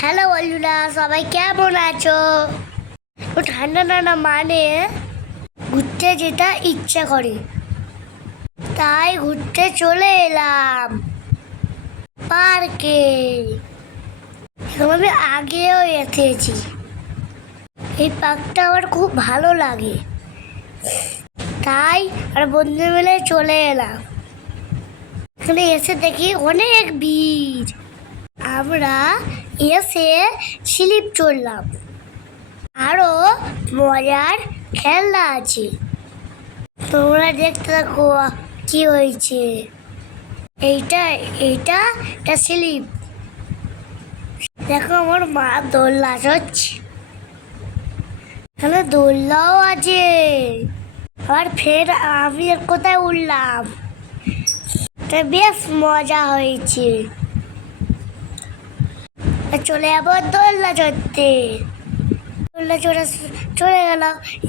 Hello বন্ধুরা, সবাই কেমন আছো? ঠান্ডা ঠান্ডা মানে ঘুরতে যেতে ইচ্ছা করে, তাই ঘুরতে চলে এলাম পার্কে। আমি আগেও এসেছি, এই পার্কটা আমার খুব ভালো লাগে, তাই আর বন্ধু মিলে চলে এলাম। এখানে এসে দেখি অনেক ভিড়। আমরা এসে স্লিপ চড়লাম, আরো মজার খেলনা আছে, তোমরা দেখতে থাকো কি হয়েছে। এইটা এইটা এটা স্লিপ। দেখো আমার মা দোলনা চড়ছে, এখানে দোলনাও আছে। আর ফের আমি কোথায় উঠলাম, বেশ মজা হয়েছে। চলে যাবো দোলনা চড়তে। দোলনা চড়ে চলে গেল,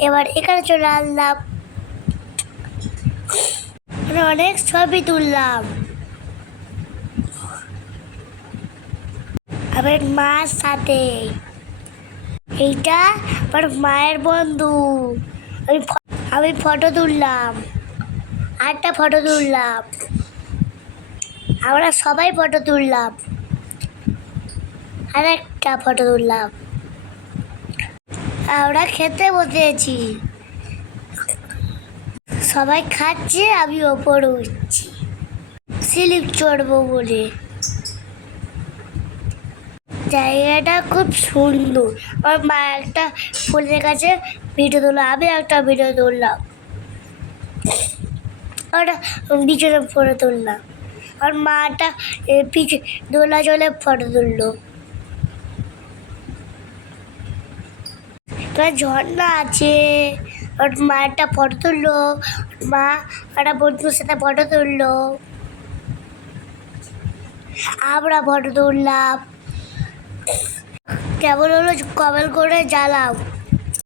এবার এখানে চলে আসলাম, অনেক ছবি তুললাম আমার মার সাথে। এইটা আমার মায়ের বন্ধু। আমি ফটো তুললাম, আরেকটা ফটো তুললাম, আমরা সবাই ফটো তুললাম, আর একটা ফটো তুললাম। আমরা খেতে বসেছি, সবাই খাচ্ছে, আমি ওপরে উঠছি স্লিপ চড়বো বলে। জায়গাটা খুব সুন্দর। আমার মা একটা ফুলের কাছে ভিডিও তুললাম, আমি একটা ভিডিও তুললাম, ওটা পিছনে ফটো তুললাম। আর মাটা পিছনে দোলা চলে ফটো তুললো। ঝর্ণা আছে, ওর মা একটা ফটো তুললো, মা একটা বন্ধুর সাথে ফটো তুললো, আমরা ফটো তুললাম। কেমন হলো কমেন্ট করে জানাও।